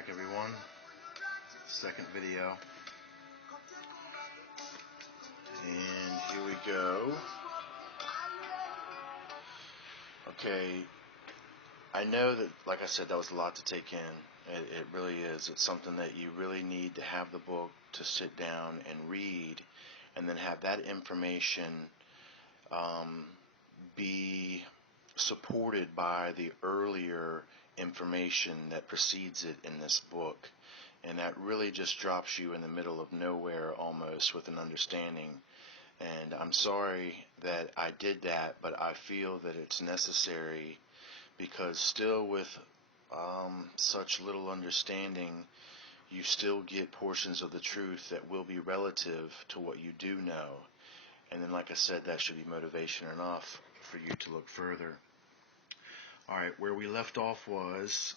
back, everyone. Second video. And here we go. Okay, I know that, like I said, that was a lot to take in. It really is. It's something that you really need to have the book to sit down and read, and then have that information be supported by the earlier information that precedes it in this book. And that really just drops you in the middle of nowhere almost with an understanding. And I'm sorry that I did that, but I feel that it's necessary, because still with such little understanding, you still get portions of the truth that will be relative to what you do know. And then, like I said, that should be motivation enough for you to look further. Alright, where we left off was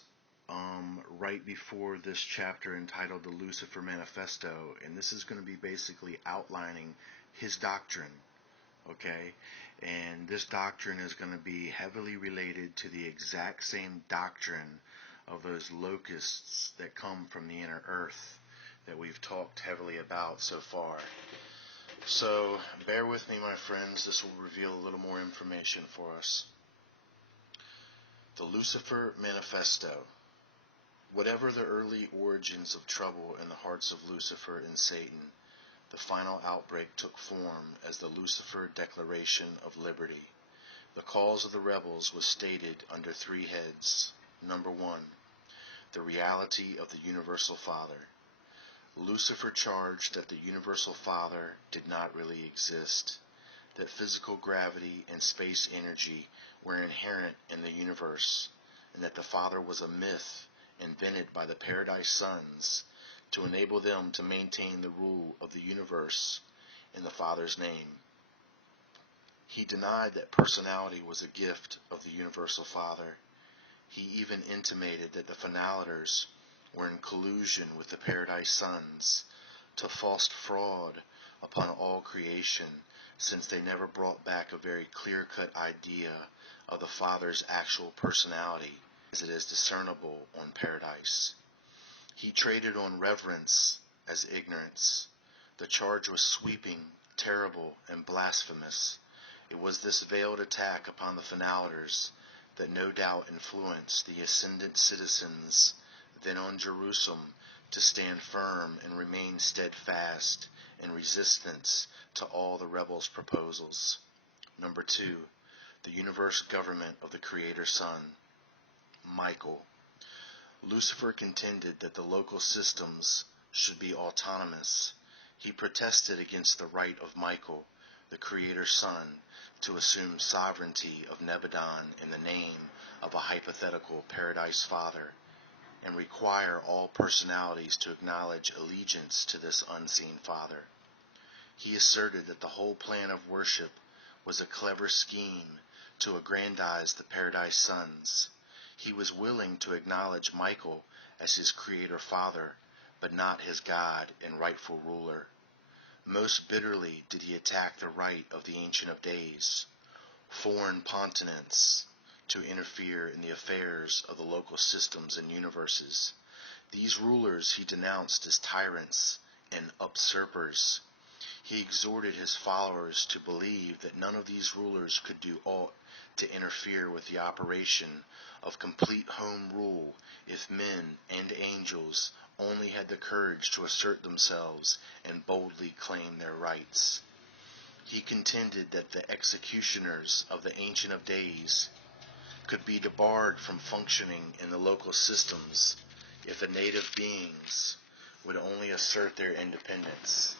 right before this chapter entitled The Lucifer Manifesto, and this is going to be basically outlining his doctrine, okay? And this doctrine is going to be heavily related to the exact same doctrine of those locusts that come from the inner earth that we've talked heavily about so far. So, bear with me, my friends. This will reveal a little more information for us. The Lucifer Manifesto. Whatever the early origins of trouble in the hearts of Lucifer and Satan, the final outbreak took form as the Lucifer Declaration of Liberty. The cause of the rebels was stated under three heads. Number 1, the reality of the Universal Father. Lucifer charged that the Universal Father did not really exist, that physical gravity and space energy were inherent in the universe, and that the Father was a myth invented by the Paradise Sons to enable them to maintain the rule of the universe in the Father's name. He denied that personality was a gift of the Universal Father. He even intimated that the Finalitors were in collusion with the Paradise Sons to foster fraud upon all creation, since they never brought back a very clear-cut idea of the Father's actual personality as it is discernible on Paradise. He traded on reverence as ignorance. The charge was sweeping, terrible, and blasphemous. It was this veiled attack upon the Finalitors that no doubt influenced the ascendant citizens then on Jerusalem to stand firm and remain steadfast in resistance to all the rebels' proposals. Number 2, the universe government of the Creator Son. Michael. Lucifer contended that the local systems should be autonomous. He protested against the right of Michael, the Creator Son, to assume sovereignty of Nebadon in the name of a hypothetical Paradise Father, and require all personalities to acknowledge allegiance to this unseen Father. He asserted that the whole plan of worship was a clever scheme to aggrandize the Paradise Sons. He was willing to acknowledge Michael as his Creator Father, but not his God and rightful ruler. Most bitterly did he attack the right of the Ancient of Days, foreign pontiffs, to interfere in the affairs of the local systems and universes. These rulers he denounced as tyrants and usurpers. He exhorted his followers to believe that none of these rulers could do aught to interfere with the operation of complete home rule if men and angels only had the courage to assert themselves and boldly claim their rights. He contended that the executioners of the Ancient of Days could be debarred from functioning in the local systems if the native beings would only assert their independence.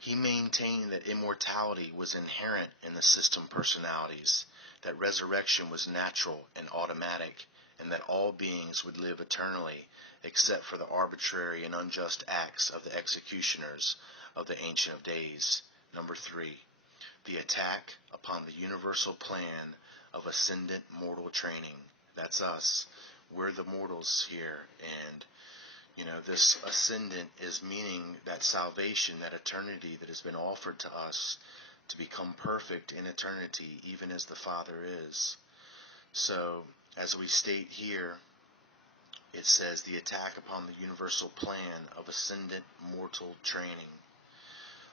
He maintained that immortality was inherent in the system personalities, that resurrection was natural and automatic, and that all beings would live eternally except for the arbitrary and unjust acts of the executioners of the Ancient of Days. Number 3, the attack upon the universal plan of ascendant mortal training. That's us. We're the mortals here, and this ascendant is meaning that salvation, that eternity that has been offered to us to become perfect in eternity, even as the Father is. So, as we state here, it says the attack upon the universal plan of ascendant mortal training.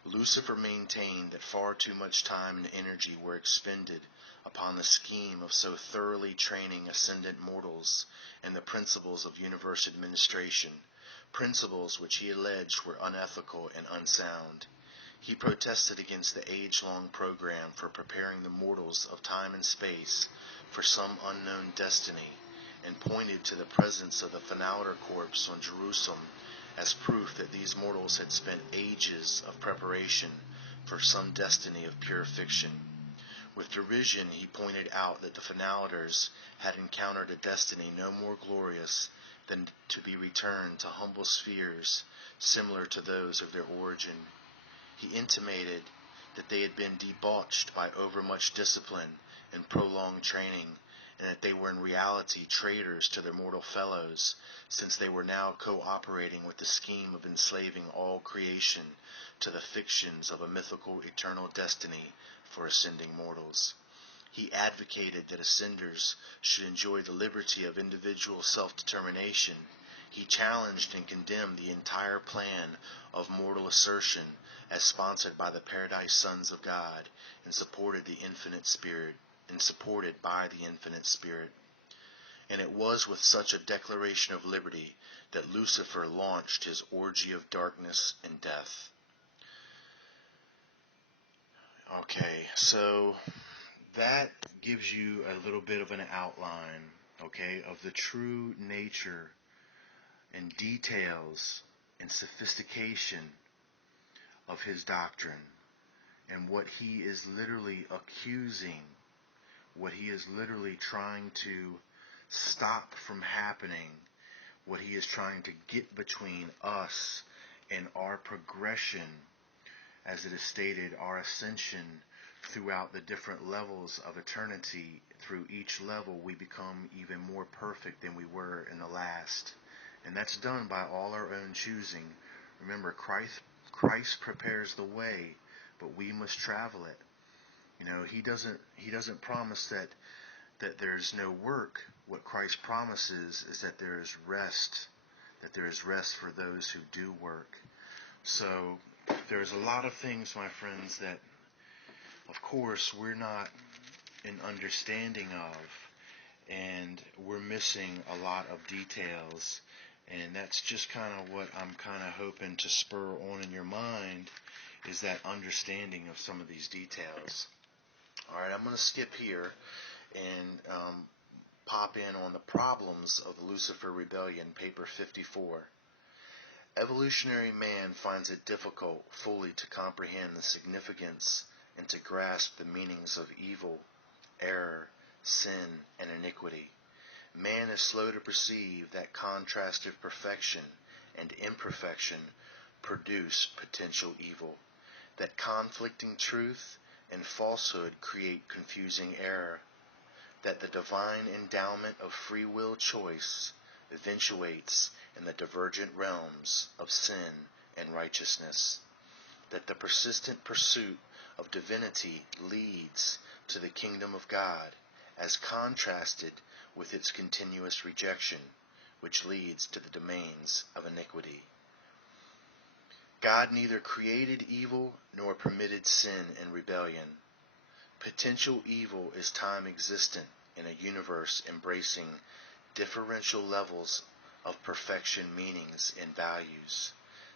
Lucifer maintained that far too much time and energy were expended upon the scheme of so thoroughly training ascendant mortals in the principles of universe administration, principles which he alleged were unethical and unsound. He protested against the age-long program for preparing the mortals of time and space for some unknown destiny, and pointed to the presence of the Finalter corpse on Jerusalem as proof that these mortals had spent ages of preparation for some destiny of pure fiction. With derision he pointed out that the Finalters had encountered a destiny no more glorious than to be returned to humble spheres similar to those of their origin. He intimated that they had been debauched by overmuch discipline and prolonged training, and that they were in reality traitors to their mortal fellows, since they were now cooperating with the scheme of enslaving all creation to the fictions of a mythical eternal destiny for ascending mortals. He advocated that ascenders should enjoy the liberty of individual self-determination. He challenged and condemned the entire plan of mortal assertion as sponsored by the Paradise Sons of God and supported by the Infinite Spirit. And it was with such a declaration of liberty that Lucifer launched his orgy of darkness and death. Okay, so that gives you a little bit of an outline, okay, of the true nature and details and sophistication of his doctrine, and what he is literally accusing, what he is literally trying to stop from happening, what he is trying to get between us and our progression, as it is stated, our ascension throughout the different levels of eternity. Through each level we become even more perfect than we were in the last. And that's done by all our own choosing. Remember, Christ prepares the way, but we must travel it. You know, he doesn't promise that there's no work. What Christ promises is that there is rest for those who do work. So there's a lot of things, my friends, that of course we're not in understanding of, and we're missing a lot of details. And that's just kind of what I'm kind of hoping to spur on in your mind, is that understanding of some of these details. Alright, I'm going to skip here and pop in on the problems of the Lucifer Rebellion, paper 54. Evolutionary man finds it difficult fully to comprehend the significance and to grasp the meanings of evil, error, sin, and iniquity. Man is slow to perceive that contrastive perfection and imperfection produce potential evil, that conflicting truth and falsehood create confusing error, that the divine endowment of free will choice eventuates in the divergent realms of sin and righteousness, that the persistent pursuit of divinity leads to the kingdom of God, as contrasted with its continuous rejection, which leads to the domains of iniquity. God neither created evil nor permitted sin and rebellion. Potential evil is time existent in a universe embracing differential levels of perfection, meanings, and values.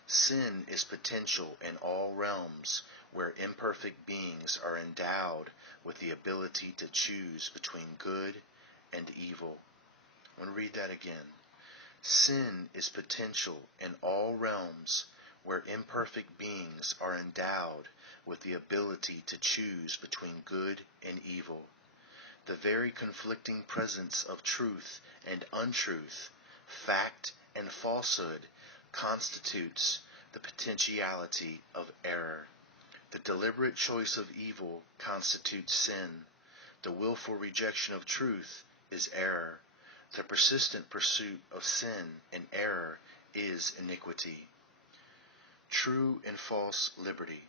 Sin is potential in all realms where imperfect beings are endowed with the ability to choose between good and evil. I'm going to read that again. Sin is potential in all realms where imperfect beings are endowed with the ability to choose between good and evil. The very conflicting presence of truth and untruth, fact and falsehood, constitutes the potentiality of error. The deliberate choice of evil constitutes sin. The willful rejection of truth is error. The persistent pursuit of sin and error is iniquity. True and false liberty.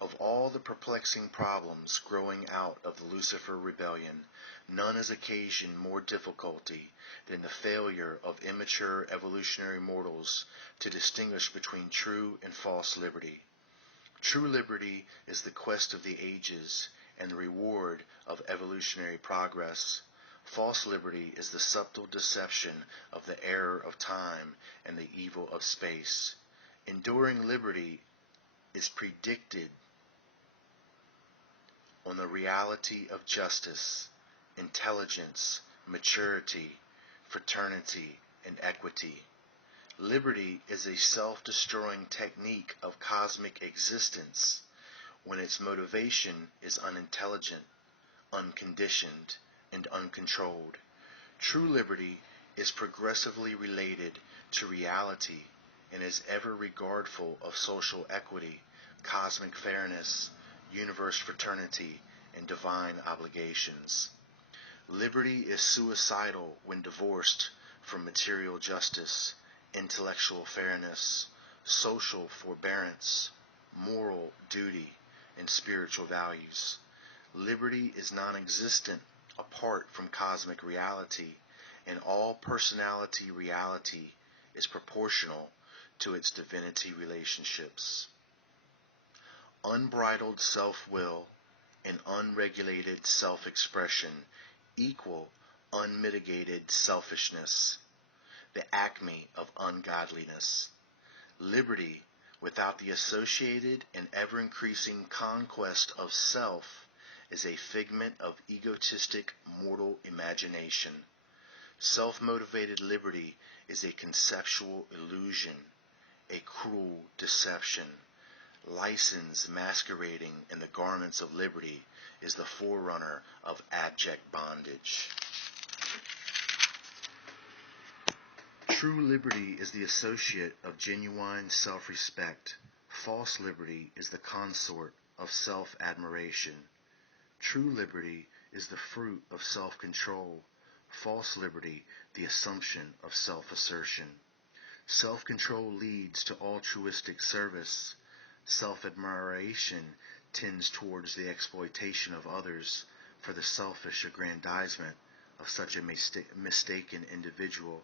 A Of all the perplexing problems growing out of the Lucifer rebellion, none has occasioned more difficulty than the failure of immature evolutionary mortals to distinguish between true and false liberty. True liberty is the quest of the ages and the reward of evolutionary progress. False liberty is the subtle deception of the error of time and the evil of space. Enduring liberty is predicted on the reality of justice, intelligence, maturity, fraternity, and equity. Liberty is a self-destroying technique of cosmic existence when its motivation is unintelligent, unconditioned, and uncontrolled. True liberty is progressively related to reality and is ever regardful of social equity, cosmic fairness, universe fraternity, and divine obligations. Liberty is suicidal when divorced from material justice, intellectual fairness, social forbearance, moral duty, and spiritual values. Liberty is non-existent apart from cosmic reality, and all personality reality is proportional to its divinity relationships. Unbridled self-will and unregulated self-expression equal unmitigated selfishness, the acme of ungodliness. Liberty, without the associated and ever-increasing conquest of self, is a figment of egotistic mortal imagination. Self-motivated liberty is a conceptual illusion, a cruel deception. License masquerading in the garments of liberty is the forerunner of abject bondage. True liberty is the associate of genuine self-respect. False liberty is the consort of self-admiration. True liberty is the fruit of self-control. False liberty, the assumption of self-assertion. Self-control leads to altruistic service. Self-admiration tends towards the exploitation of others for the selfish aggrandizement of such a mistaken individual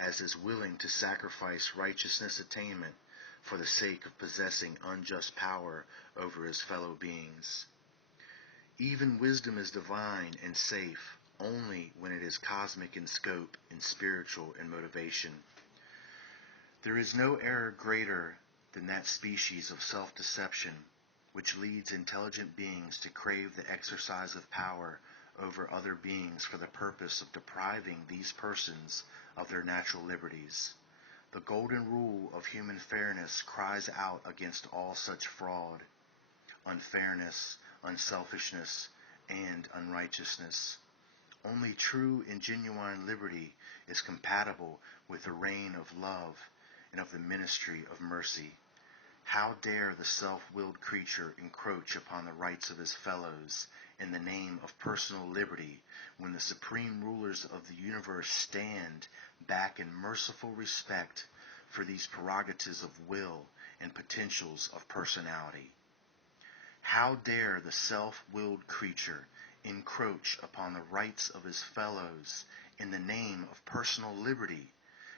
as is willing to sacrifice righteousness attainment for the sake of possessing unjust power over his fellow beings. Even wisdom is divine and safe only when it is cosmic in scope and spiritual in motivation. There is no error greater than that species of self-deception which leads intelligent beings to crave the exercise of power over other beings for the purpose of depriving these persons of their natural liberties. The golden rule of human fairness cries out against all such fraud, unfairness, unselfishness, and unrighteousness. Only true and genuine liberty is compatible with the reign of love and of the ministry of mercy. How dare the self-willed creature encroach upon the rights of his fellows in the name of personal liberty when the supreme rulers of the universe stand back in merciful respect for these prerogatives of will and potentials of personality? How dare the self-willed creature encroach upon the rights of his fellows in the name of personal liberty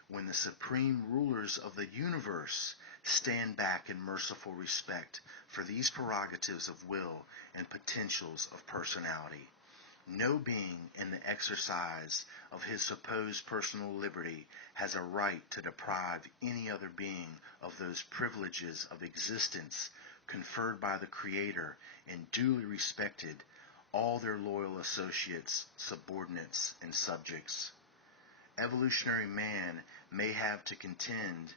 when the supreme rulers of the universe stand back in merciful respect for these prerogatives of will and potentials of personality? No being in the exercise of his supposed personal liberty has a right to deprive any other being of those privileges of existence conferred by the Creator and duly respected all their loyal associates, subordinates, and subjects. Evolutionary man may have to contend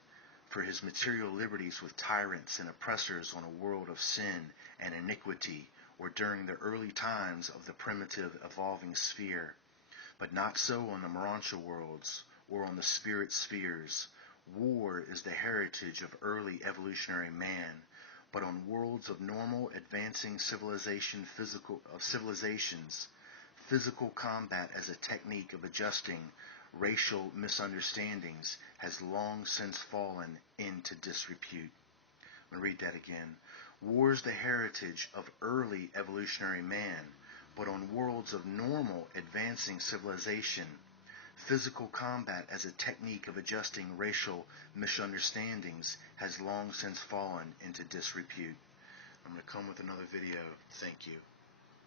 for his material liberties with tyrants and oppressors on a world of sin and iniquity, or during the early times of the primitive evolving sphere, but not so on the Morontia worlds or on the spirit spheres. War is the heritage of early evolutionary man, but on worlds of normal advancing civilizations, physical combat as a technique of adjusting racial misunderstandings has long since fallen into disrepute. I'm going to read that again. War's the heritage of early evolutionary man, but on worlds of normal advancing civilization, physical combat as a technique of adjusting racial misunderstandings has long since fallen into disrepute. I'm going to come with another video. Thank you.